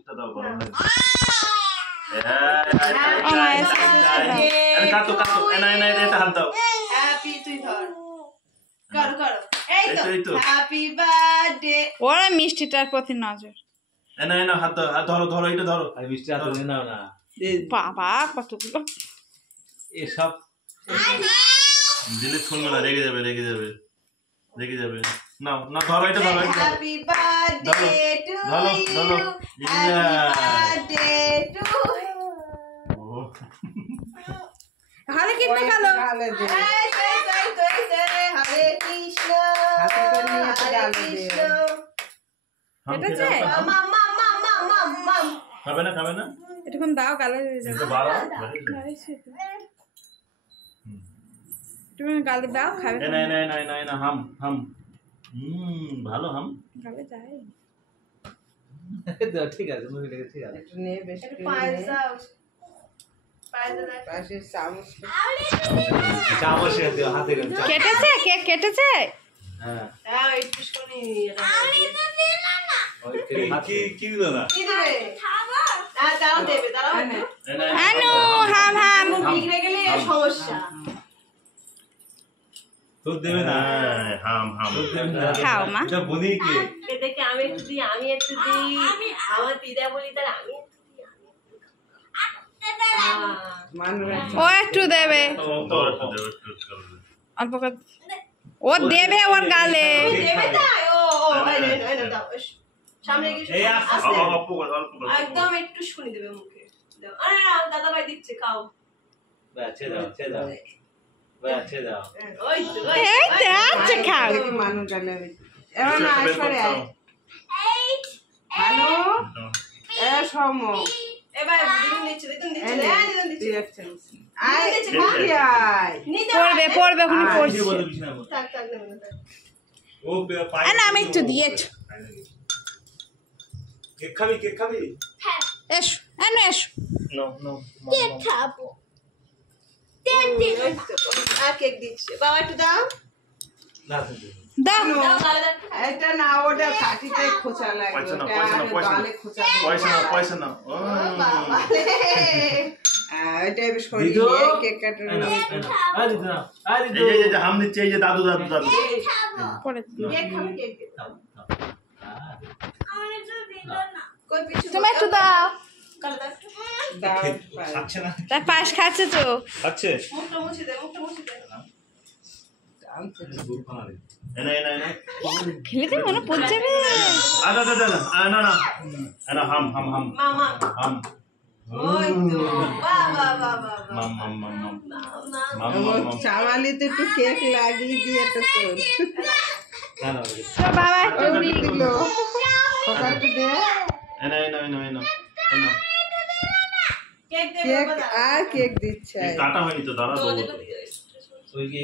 মিষ্টিটা দাও গরম লাগে কাটো কাটো এনা এনা এটা হাত দাও হ্যাপি তুই ধর করো করো এই তো হ্যাপি বার্থডে ওরা মিষ্টিটার প্রতি নজর এনা এনা হাত ধরো ধরো এটা ধরো আর মিষ্টি হাত ধরে নাও না বাবা কতগুলো এসব দিলে শুনবে না রেগে যাবে রেগে যাবে রেগে যাবে নাও না ধরো এটা ধরো হ্যাপি বার্থডে টু ধরো ধরো হ্যাপি বার্থডে টু হরে কৃষ্ণ কালো হরে কৃষ্ণ হরে কৃষ্ণ কেটেছে খাবে না খাবে না এটুকুন দাও গালে দিয়ে যাবে এটা বাবা তুমি গালে দাও খাবে এনা এনা এনা এনা এনা হাম হাম ভালো হাম গালে যায় ঠিক আছে মুখে লেগে ঠিক আছে একটু নে বেশি পায়েস দাও পায়েসের চামচ চামচ দিও হাতে করে কেটেছে কেক কেটেছে হ্যাঁ হ্যাঁ একটু শুনি কি কি দিল না কি দেবে হ্যাঁ দাঁড়াও দেবে দাঁড়াও আনু হাম হাম বিগড়ে গেলে সমস্যা তোর দেবে না হাম হাম তোর দেবে না খাও মা এটা বনি কি এটাকে আমি একটু দিই আমি একটু দিই আমার দিদা বলি তার আমি ও একটু দেবে অল্প করে ও দেবে ওর গালে দেবে তাই ও এই দাও সামনে গিয়ে এই অল্প করে অল্প করে একদম একটু শুনি দেবে মুখে দাও আরে না দাদা ভাই দিচ্ছে খাও বাচ্চা দাও ওই তো এই তো আচ্ছা খাও মানুষ জানে এবার না আসরে হ্যালো এ সম এবার দিদুন দিচ্ছে দিদুন দিচ্ছে আয় কি আয় পড়বে পড়বে ওখানে পড়ছে থাক থাক নেব না ও পাই না আমি একটু দিয়েছি কেক খাবি এসো আনু এসো নো নো খাবো আর কেক দিচ্ছে বাবা একটু দাও না দাও দাও গালে দাও এটা না ওটা কাটিতে খোঁচা লাগে পয়সা না ওটা পয়সা না গালে খোঁচা পয়সা না পয়সা না ও বাবা এটা বেশ করে দিদু কেক কাটার আ দিদু না আ দিদু এই যে হাম দিচ্ছে এই যে দাদু দাদু দাদু পড়ে কেক খাবে কেক কই পিছু তুমি একটু দাও গালে দাও খাচ্ছে না তার পাশ খাচ্ছে তো খাচ্ছে মুখটা মুছে দে এনা এনা এনা খেলে মনে পড়ে যাবে আদা দাদা না না এনা হাম হাম হাম মামা হাম ওই তো বাবা বাবা মাম মাম মাম মাম মাম মামা মাম চাওয়ালিতে একটু কেক লাগিয়ে দিয়ে তো তোর না না তো বাবা একটু দিল কথা একটু দে এনা এনা এনা এনা এনা কেক আর কেক দিচ্ছে কাটা হয়নি তো দাঁড়া দেবো ওই কি